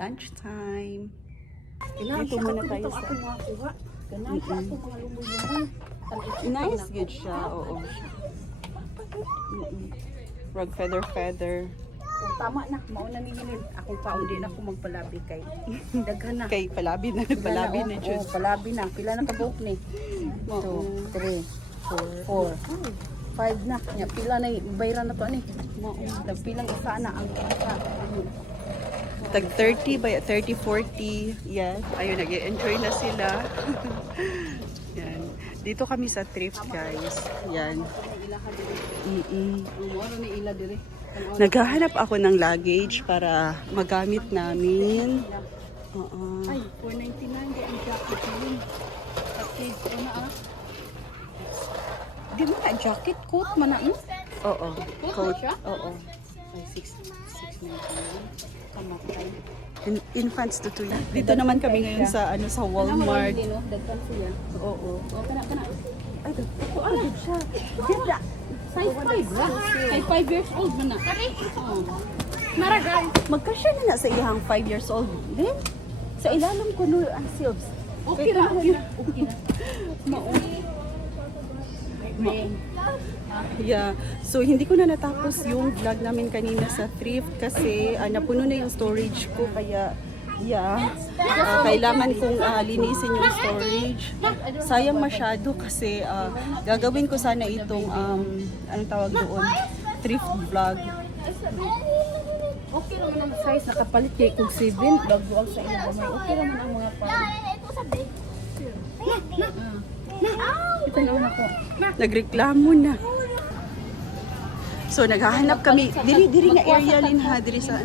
Lunch time. Kailangan Dito muna tayo sa... ako makakuha. Ganun pa ako mga lumoy-lumoy. Nice, good siya. Oo. Rug feather. Kung tama na, mauna ni Milin. Akong paundi na ako magpalabi kay. Daghan na. Kay palabi na. Palabi na, Oo, Diyos. palabi na. Pila na kabuok ni? Oo. 2, 3, 4, 5 na. Nya, pila na bayran na to ni. Pilang isa na ang isa. Tag 30 by 30, 40. Yes. Ayun, nag-enjoy na sila. Yan. Dito kami sa thrift, guys. Yan. Ano ni ila dire? Naghahanap ako ng luggage para magamit namin. Oo. Ay, 499 di ang jacket ni. Package ano ah? Di mo na jacket coat man na no? Oo. Coat siya? Oo. Ay 699. Kamatay. Infants to 2. Dito naman kami ngayon sa sa Walmart. Ano mo dagkan siya? Oo. O kana. Ay, ito ano siya? Ganda. Size 5 ra. Ay 5 years old man na. Oh. Mara guys. Magkasya na sa iyang 5 years old. Then, sa ilalim ko no ang silves. Okay na. Okay na. Yeah. So, hindi ko na natapos yung vlog namin kanina sa thrift kasi napuno na yung storage ko. Kaya, yeah, kailangan kong linisin yung storage. Sayang masyado kasi gagawin ko sana itong, anong tawag doon, thrift vlog. Okay naman ang size nakapalit kay kung 7 bago ang sa inyo gamay. Okay naman ang mga pa. Ito na ako. Nagreklamo na. So, naghahanap kami. Diri nga area din ha. Diri sa...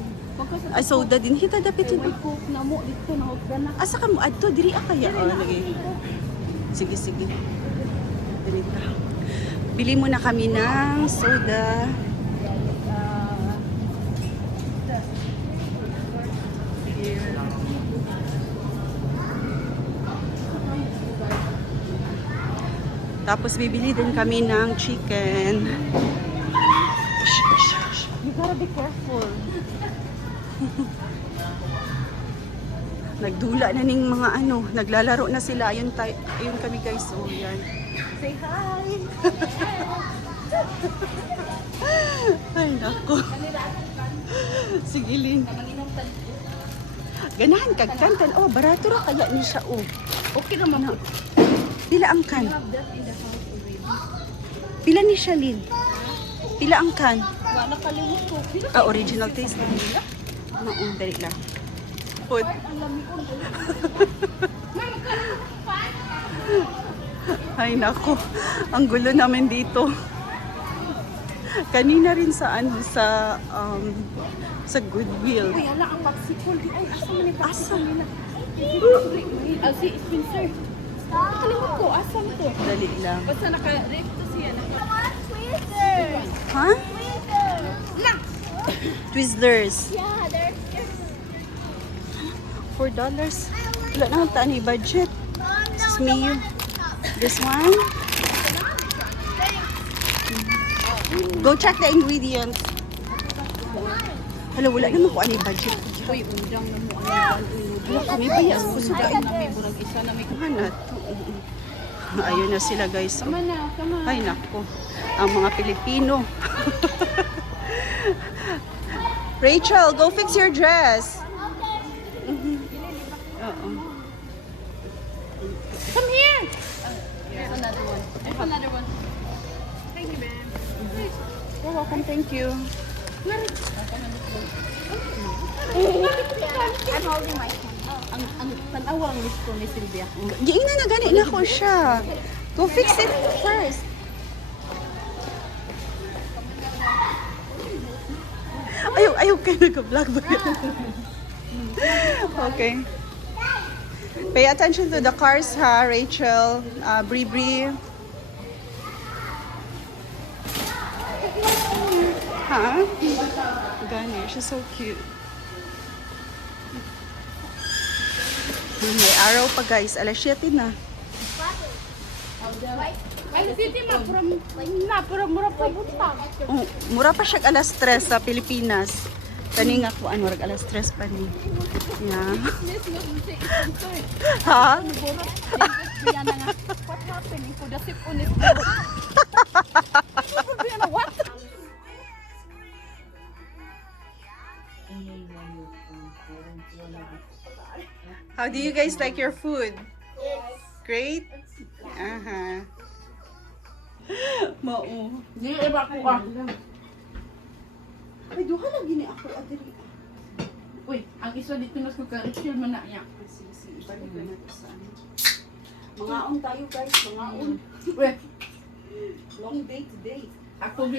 Ay, soda din. Hita dapit yun. Cook na mo dito na hugdan na. Asa ka mo? Adto, diri kaya. Oh, lagi. Sige. Diri ka. Bili muna kami ng soda. Tapos bibili din kami ng chicken. You gotta be careful. Nagdula na ning mga naglalaro na sila. Ayun kami guys. So, yan. Say hi. Ay, nako. Sige, Lin. Ganahan kagkantan. Oh, barato ra kaya ni siya. Oh. Okay naman. Pila ang kan? Pila ni siya, Lin? Pila ang kan? Wala nakalimot ko. Original taste lang nila. Dali lang. Food. Ay, nako. Ang gulo namin dito. Kanina rin sa sa Goodwill. Ay, ala ang popsicle di ay asa man ni popsicle nila. Si Spencer. Nakalimot ko asa mo to. Dali lang. Basta naka-ref to siya. Ha? Twizzlers. Yeah, they're $4. Wala na tani budget. Excuse me. This one. Go check the ingredients. Hala, wala naman ko ano budget. Uy, undang na mo ang Wala kami bayas. Puso ka. na may burag isa na may Hanat. Ayun na sila guys. Come on na, come on. Ay nako. Ang mga Pilipino. Rachel, go fix your dress. Oo. Come here. I have another one. I have another one. Thank you, ma'am. You're welcome, thank you. I'm holding my phone. Ang tanawa ang list ko ni Silvia. Giing na gani na ko siya. Go fix it first. Ayaw kayo nag-vlog ba yun? Okay. Pay attention to the cars ha, Rachel, Bri. Ha? Gani, she's so cute. May araw pa guys, alas 7 na. Ay, City ma, mura pa buntag. Oh, mura pa siya alas 3 sa Pilipinas. Kani nga ko ano rag alas 3 pa ni. Yeah. Ha? What happened? Could the sip on it? What? How do you guys like your food? Great? Aha. Mao. Di iba ko ka. Ay, duha lang gini ako adiri. Uy, ang isa dito na ko ka chill man na niya. Sige, ibalik ko na to sa ano. Mga on tayo guys, mga on. Uy, Long day today. ako